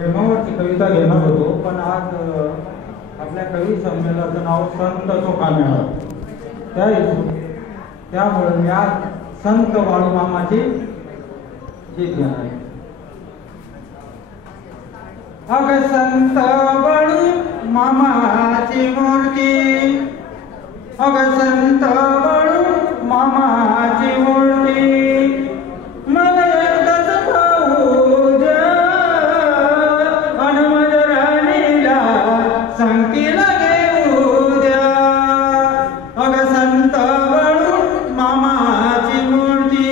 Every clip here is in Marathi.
प्रेमावरची कविता घेणार होतो, पण आज आपल्या कवी संमेलनाचं नाव संत चोखामेळा, त्यामुळे मी आज संत बाळूमामाची गीत घेणार आहे. अग संत बाळू मामाची मूर्ती, अग संत बाळू मामाची मूर्ती, मला एकदाच पाहू द्या आणि माझ्या राणीला संगतीला घेऊ द्या. अग संत बाळू मामाची मूर्ती,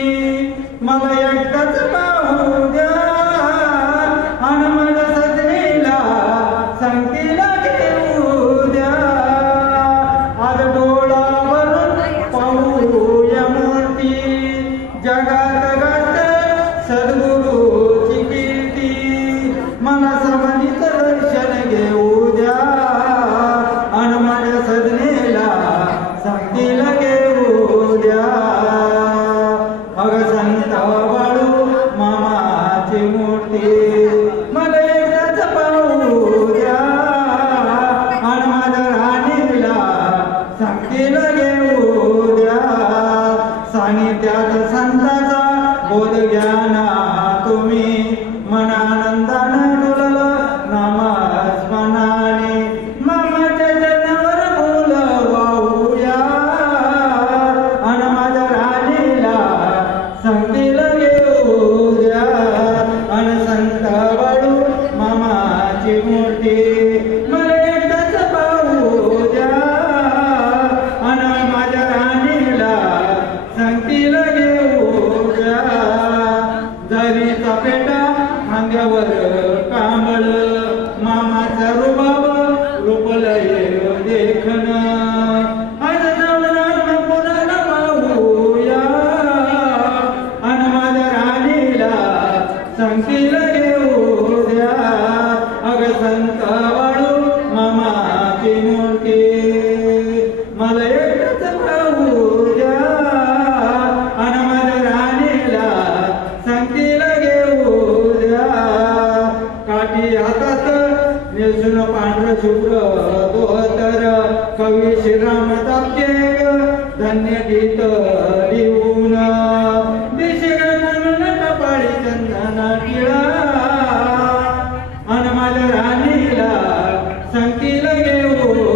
मला एकदाच पाहू द्या आणि माझ्या सजनीला संगतीला घेऊ द्या. आज डोळावरून पाहूया मूर्ती, जगात गात सद्गुरूची कीर्ती, मला समाधीच दर्शन घेऊ द्या आणि माझ्या सजनीला संगतीला घेऊ द्या. अग संत बाळू मामाची मूर्ती, मला एकदाच पाहू द्या आणि माझ्या राणीला संगतीला घेऊ द्या. सानिध्यात संताचा बोध घ्याना तुम्ही, मनानंदानं डुललं नामस्मरणाने, मामाच्या जन्मावर बोल वाहूया आणि माझ्या राणीला संगतीला घेऊ द्या. आणि संत बाळू मामाची मूर्ती, मला एकदाच पाहू द्या आणि माझ्या राणीला संगतीला घेऊ द्या. झरीचा पेटा खांद्यावर कांबळ, मामाचा रुबाब रुपलय देखण, आज नवनाथ पुराला पाहूया आणि माझ्या राणीला संगतीला घेऊ द्या. अग संत बाळू मामाची मूर्ती, मला एकदाच पाहू द्या आणि माझ्या राणीला संगतीला घेऊ द्या. काठी हातात नेसून पांढर शुभ्र धोतर, कवी श्रीराम तापटे धन्य